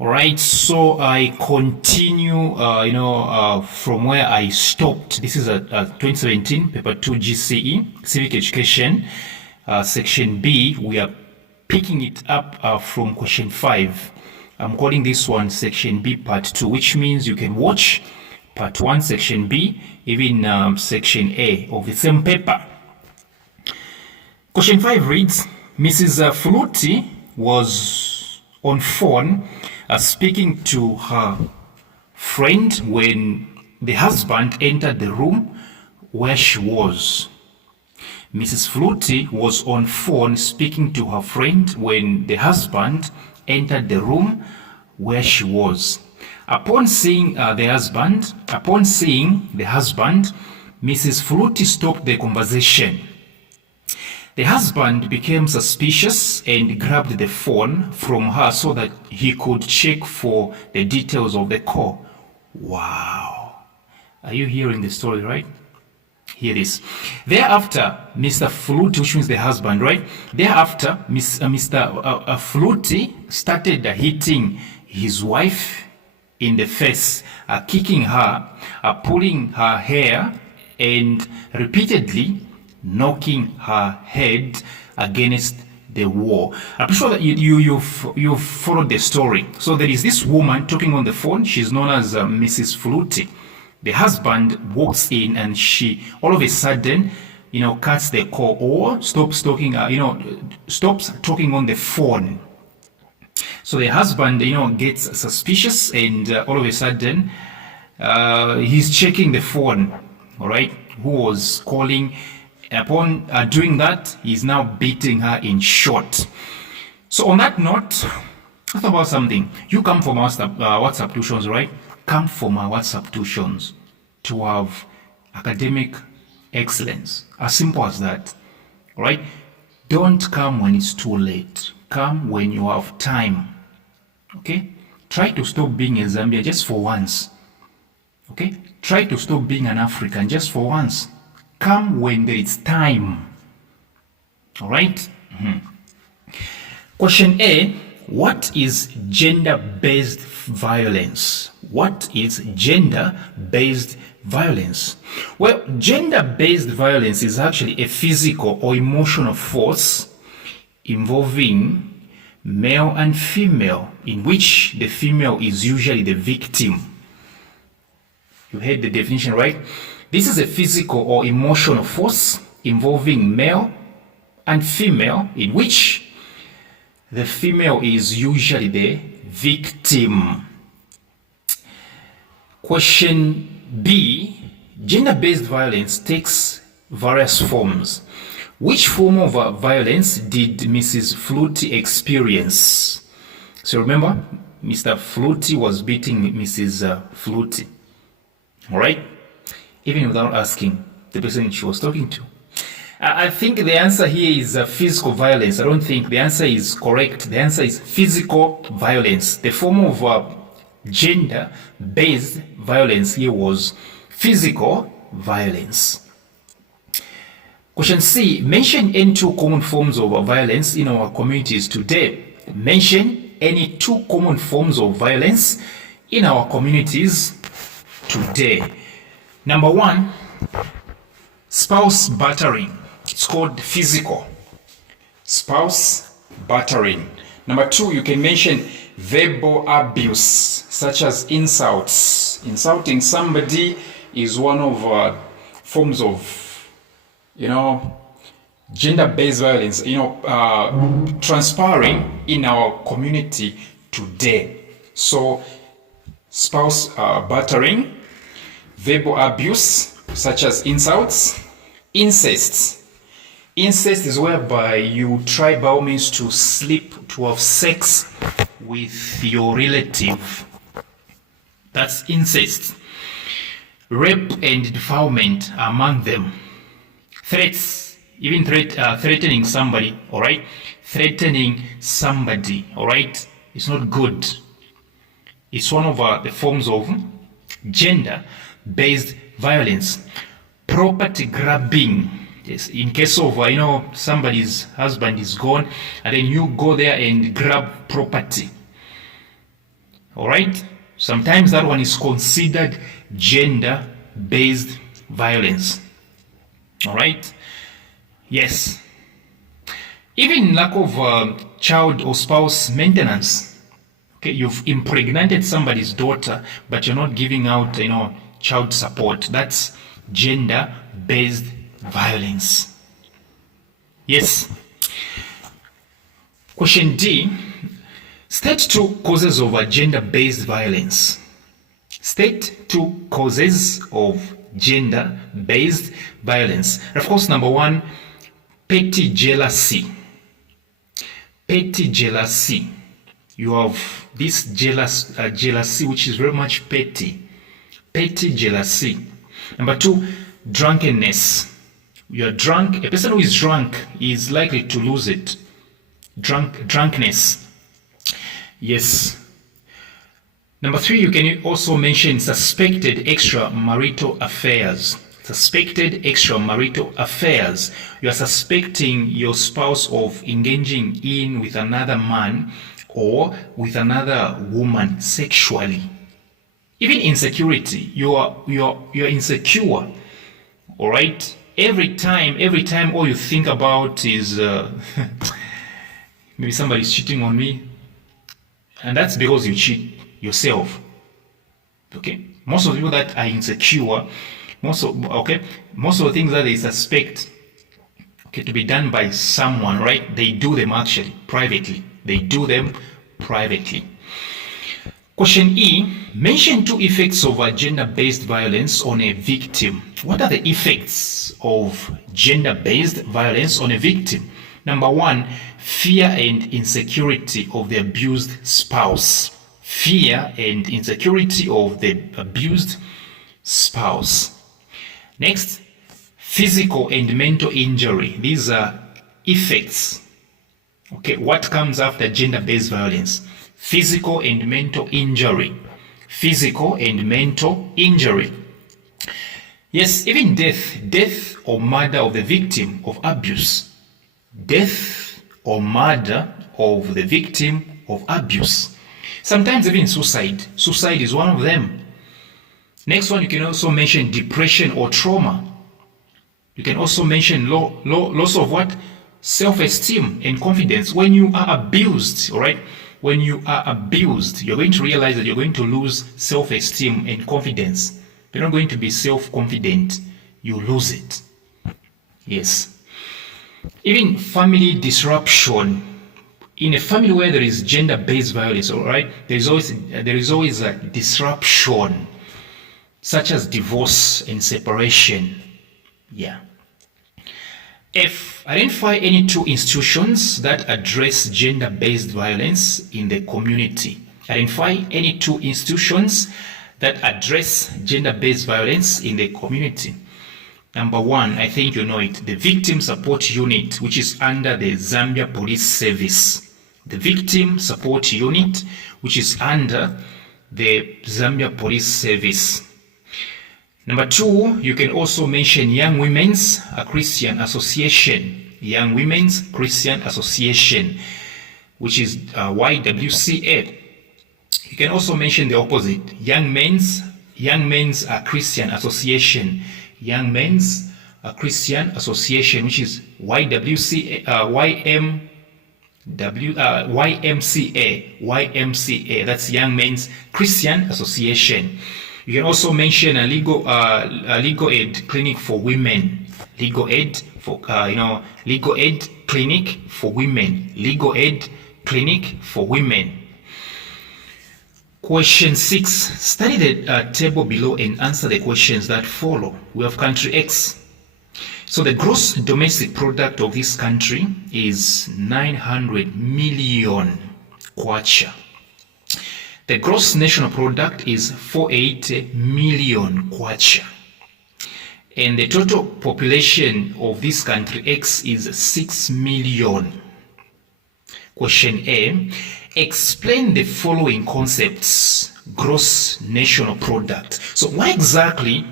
All right, so I continue, from where I stopped. This is a 2017 paper 2 GCE, Civic Education, section B. We are picking it up from question 5. I'm calling this one section B part 2, which means you can watch part 1, section B, even section A of the same paper. Question 5 reads, Mrs. Flutie was on phone speaking to her friend when the husband entered the room where she was. Mrs. Flutie was on phone speaking to her friend when the husband entered the room where she was. Upon seeing the husband, Mrs. Flutie stopped the conversation. The husband became suspicious and grabbed the phone from her so that he could check for the details of the call. Wow. Are you hearing the story, right? Here it is. Thereafter, Mr. Flutie, which means the husband, right? Thereafter, Mr. Flutie started hitting his wife in the face, kicking her, pulling her hair, and repeatedly knocking her head against the wall. I'm pretty sure that you've followed the story. So there is this woman talking on the phone. She's known as Mrs. Flutie. The husband walks in and she all of a sudden, cuts the call or stops talking, stops talking on the phone. So the husband, gets suspicious and all of a sudden, he's checking the phone, all right, who was calling. Upon doing that, he's now beating her in short. So on that note, I thought about something. You come from WhatsApp tuitions, right? Come from our WhatsApp tuitions to have academic excellence. As simple as that, right? Don't come when it's too late. Come when you have time, okay? Try to stop being a Zambian just for once, okay? Try to stop being an African just for once. Come when there is time. All right? Question A, what is gender-based violence? What is gender-based violence? Well, gender-based violence is actually a physical or emotional force involving male and female, in which the female is usually the victim. You heard the definition, right? This is a physical or emotional force involving male and female, in which the female is usually the victim. Question B, gender-based violence takes various forms. Which form of violence did Mrs. Flutie experience? So remember, Mr. Flutie was beating Mrs. Flutie. All right? Even without asking the person she was talking to. I think the answer here is physical violence. I don't think the answer is correct. The answer is physical violence. The form of gender-based violence here was physical violence. Question C, mention any two common forms of violence in our communities today. Mention any two common forms of violence in our communities today. Number 1, spouse battering. It's called physical. Spouse battering. Number 2, you can mention verbal abuse, such as insults. Insulting somebody is one of forms of, gender-based violence, transpiring in our community today. So, spouse battering, verbal abuse, such as insults, incest. Incest is whereby you try by all means to sleep, to have sex with your relative. That's incest. Rape and defilement among them. Threats, even threatening somebody, all right? Threatening somebody, all right? It's not good. It's one of the forms of gender-based violence. Property grabbing. Yes, in case of somebody's husband is gone and then you go there and grab property. All right? Sometimes that one is considered gender-based violence. All right? Yes. Even lack of child or spouse maintenance. Okay, you've impregnated somebody's daughter, but you're not giving out, child support. That's gender-based violence. Yes. Question D. State 2 causes of gender-based violence. State 2 causes of gender-based violence. And of course, number 1, petty jealousy. Petty jealousy. You have this jealousy which is very much petty. Petty jealousy. Number 2, drunkenness. You are drunk. A person who is drunk is likely to lose it. Drunkenness. Yes. Number 3, you can also mention suspected extramarital affairs. Suspected extramarital affairs. You are suspecting your spouse of engaging in with another man or with another woman sexually. Even insecurity. You're insecure. All right. Every time all you think about is maybe somebody's cheating on me, and that's because you cheat yourself. Okay. Most of the people that are insecure, most of the things that they suspect, to be done by someone, right? They do them actually privately. They do them privately. Question E, mention 2 effects of gender-based violence on a victim. What are the effects of gender-based violence on a victim? Number 1, fear and insecurity of the abused spouse. Fear and insecurity of the abused spouse. Next, physical and mental injury. These are effects. Okay, what comes after gender-based violence? Physical and mental injury. Physical and mental injury. Yes, even death or murder of the victim of abuse. Death or murder of the victim of abuse. Sometimes even suicide. Suicide is one of them. Next one, you can also mention depression or trauma. You can also mention loss of what? Self-esteem and confidence. When you are abused, all right? When you are abused, you're going to realize that you're going to lose self-esteem and confidence. You're not going to be self-confident. You lose it. Yes. Even family disruption. In a family where there is gender-based violence, all right, there is always a disruption, such as divorce and separation. Yeah. F. Identify any 2 institutions that address gender-based violence in the community. Identify any 2 institutions that address gender-based violence in the community. Number 1, I think you know it, the Victim Support Unit, which is under the Zambia Police Service. The Victim Support Unit, which is under the Zambia Police Service. Number 2, you can also mention Young Women's Christian Association. Young Women's Christian Association, which is YWCA. You can also mention the opposite, Young Men's Christian Association. Young Men's Christian Association, which is YWCA, YMCA. That's Young Men's Christian Association. You can also mention a legal aid clinic for women. Legal aid clinic for women. Legal aid clinic for women. Question 6. Study the table below and answer the questions that follow. We have country X. So the gross domestic product of this country is 900 million kwacha. The gross national product is 480 million kwacha. And the total population of this country X is 6 million. Question A. Explain the following concepts. Gross national product. So what exactly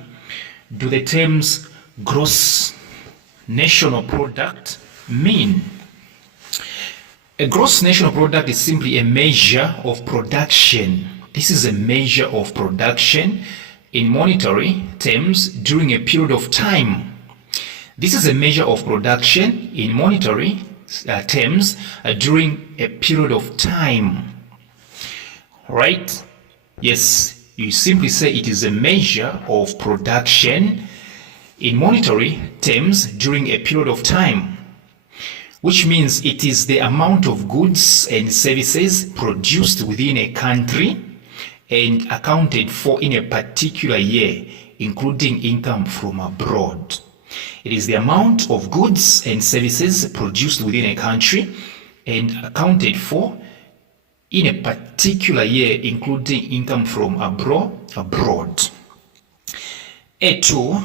do the terms gross national product mean? A gross national product is simply a measure of production This is a measure of production in monetary terms during a period of time. This is a measure of production in monetary terms during a period of time. Right? Yes, you simply say it is a measure of production in monetary terms during a period of time, which means it is the amount of goods and services produced within a country and accounted for in a particular year, including income from abroad. It is the amount of goods and services produced within a country and accounted for in a particular year, including income from abroad. A2,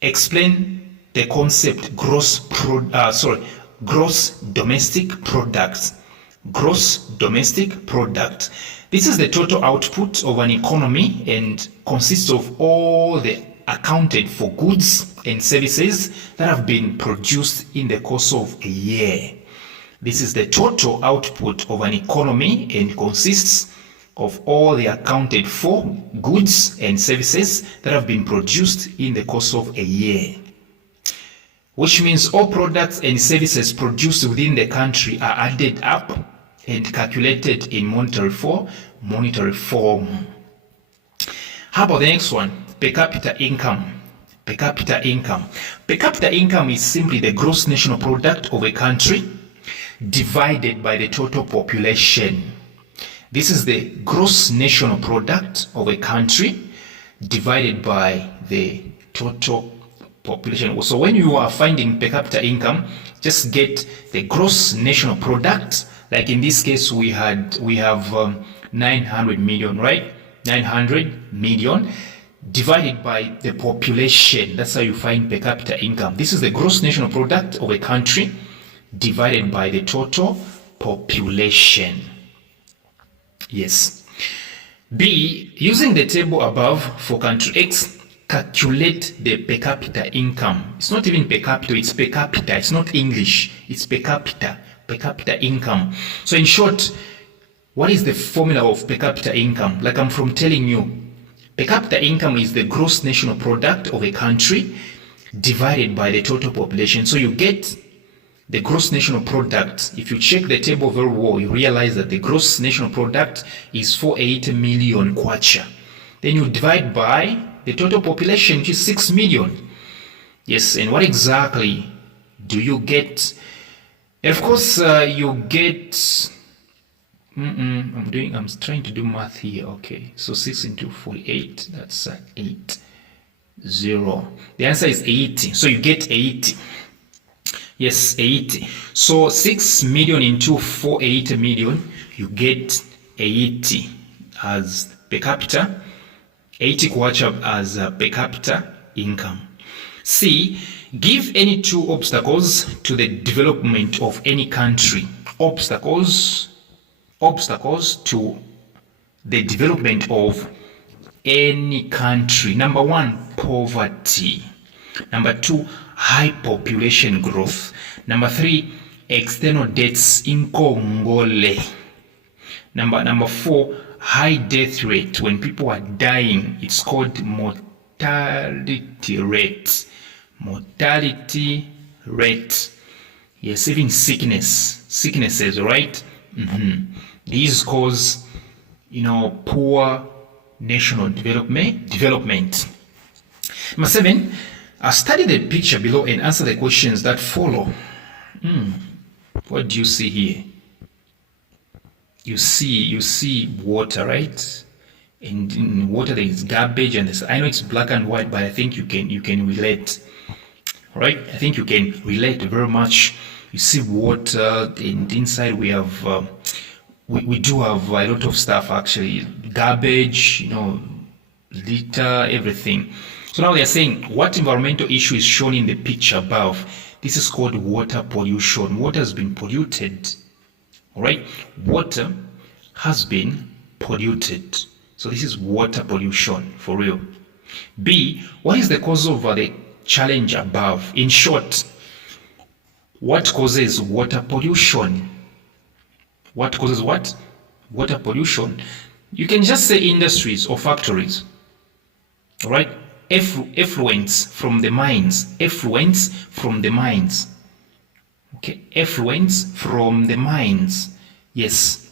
explain the concept gross domestic product. Gross domestic product. This is the total output of an economy and consists of all the accounted for goods and services that have been produced in the course of a year. This is the total output of an economy and consists of all the accounted for goods and services that have been produced in the course of a year. Which means all products and services produced within the country are added up and calculated in monetary form. How about the next one? Per capita income. Per capita income. Per capita income is simply the gross national product of a country divided by the total population. This is the gross national product of a country divided by the total population. So when you are finding per capita income, just get the gross national product. Like in this case, we have 900 million, right? 900 million divided by the population. That's how you find per capita income. This is the gross national product of a country divided by the total population. Yes. B, using the table above for country X, calculate the per capita income. It's not even per capita, it's per capita. It's not English, it's per capita income. So in short, what is the formula of per capita income? Like I'm from telling you, per capita income is the gross national product of a country divided by the total population. So you get the gross national product. If you check the table very well, you realize that the gross national product is 480 million kwacha. Then you divide by the total population, which is 6 million. Yes, and what exactly do you get? And of course, you get... I'm trying to do math here. Okay, so 6 into 48, that's 8. 0. The answer is 80. So you get 80. Yes, 80. So 6 million into 480 million, you get 80 as per capita. 80 kwacha as per capita income. C, give any two obstacles to the development of any country. Obstacles to the development of any country. Number 1, poverty. Number 2, high population growth. Number 3, external debts in Congole. Number 4, high death rate. When people are dying, it's called mortality rate. Mortality rate. Yes, even sicknesses, right? These cause, poor national development. Number 7, study the picture below and answer the questions that follow. What do you see here? You see water, right? And in water there is garbage, and I know it's black and white, but I think you can relate, right? I think you can relate very much. You see water, and inside we have we do have a lot of stuff actually, garbage, litter, everything. So now they're saying what environmental issue is shown in the picture above. This is called water pollution. Water has been polluted. All right, water has been polluted. So this is water pollution for real. B, what is the cause of the challenge above? In short, what causes water pollution? What causes what? water pollution, you can just say industries or factories. All right? Effluents from the mines. Effluents from the mines. Okay, effluents from the mines. Yes.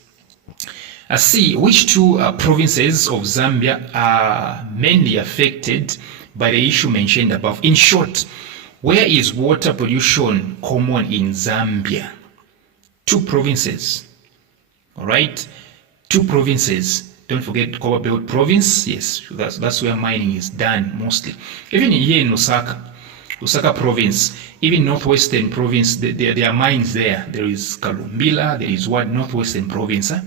C. Which two provinces of Zambia are mainly affected by the issue mentioned above? In short, where is water pollution common in Zambia? 2 provinces. All right, 2 provinces. Don't forget Copperbelt province. Yes, that's where mining is done mostly. Even here in Lusaka province, even northwestern province, there are mines there. There is Kalumbila, there is what northwestern province. Huh?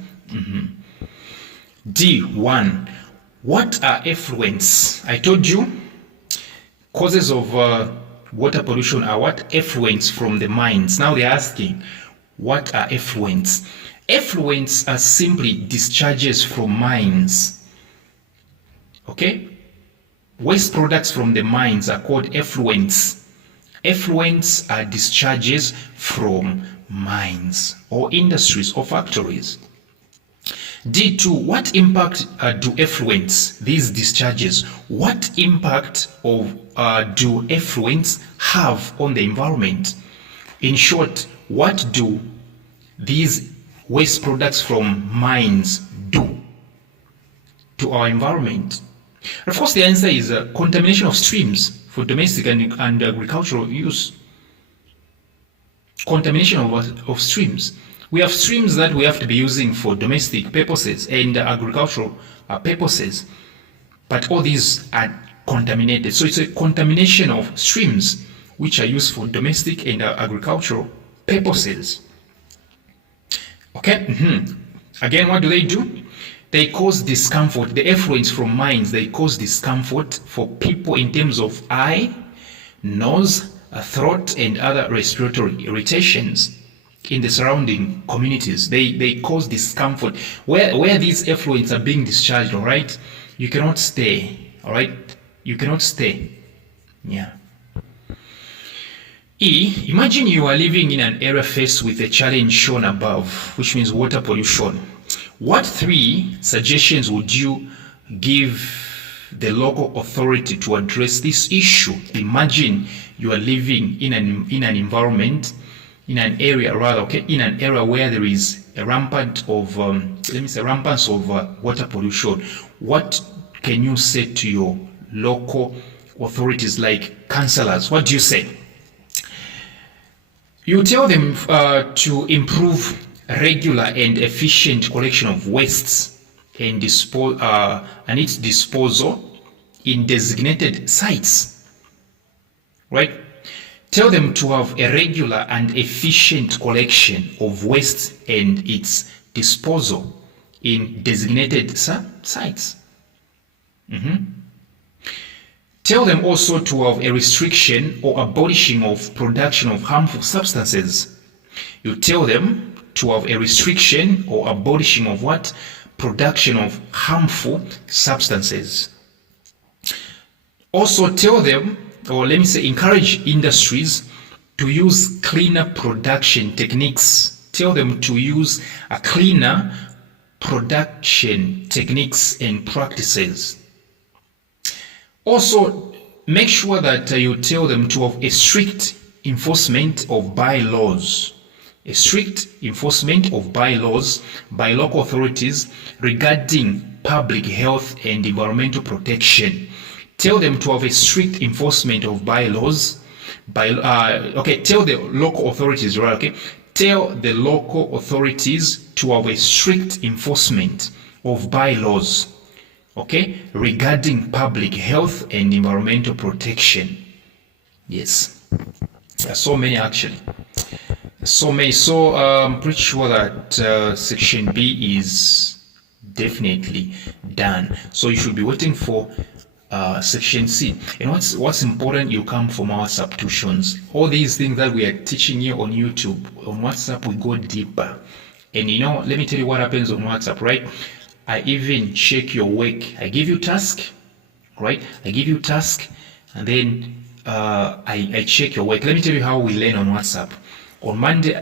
D1. What are effluents? I told you causes of water pollution are what? Effluents from the mines. Now they're asking, what are effluents? Effluents are simply discharges from mines. Okay? Waste products from the mines are called effluents. Effluents are discharges from mines or industries or factories. D2, what impact do effluents, these discharges, what impact do effluents have on the environment? In short, what do these waste products from mines do to our environment? Of course, the answer is contamination of streams for domestic and agricultural use. Contamination of streams. We have streams that we have to be using for domestic purposes and agricultural purposes, but all these are contaminated. So it's a contamination of streams which are used for domestic and agricultural purposes. Okay? Again, what do? They cause discomfort. The effluents from mines, they cause discomfort for people in terms of eye, nose, throat, and other respiratory irritations in the surrounding communities. They cause discomfort. Where these effluents are being discharged, all right, you cannot stay, all right? You cannot stay. Yeah. E, imagine you are living in an area faced with a challenge shown above, which means water pollution. What 3 suggestions would you give the local authority to address this issue? Imagine you are living in an environment, in an area where there is a rampant of water pollution. What can you say to your local authorities, like councillors? What do you say? You tell them to improve regular and efficient collection of wastes and its disposal in designated sites, right? Tell them to have a regular and efficient collection of waste and its disposal in designated sites. Tell them also to have a restriction or abolishing of production of harmful substances. You tell them to have a restriction or abolishing of what? Production of harmful substances. Also tell them, or let me say, encourage industries to use cleaner production techniques. Tell them to use a cleaner production techniques and practices. Also, make sure that you tell them to have a strict enforcement of bylaws. A strict enforcement of bylaws by local authorities regarding public health and environmental protection. Tell them to have a strict enforcement of bylaws. Tell the local authorities, right? Okay, tell the local authorities to have a strict enforcement of bylaws, okay, regarding public health and environmental protection. Yes, there are so many actually. So I'm pretty sure that section B is definitely done. So you should be waiting for section C. And what's important, you come from our subtuitions. All these things that we are teaching you on YouTube, on WhatsApp, we go deeper. And let me tell you what happens on WhatsApp, right? I even check your work. I give you task, right? I give you task, and then I check your work. Let me tell you how we learn on WhatsApp. On Monday,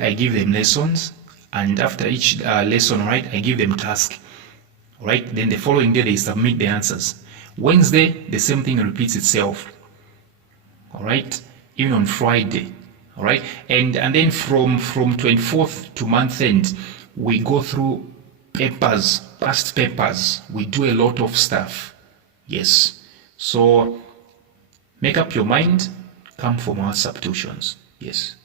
I give them lessons. and after each lesson, right, I give them task. Right, then the following day they submit the answers. Wednesday, the same thing repeats itself. All right, even on Friday. All right, and then from 24th to month end, we go through papers, past papers. We do a lot of stuff. Yes, so make up your mind. Come for more subtuitions. Yes.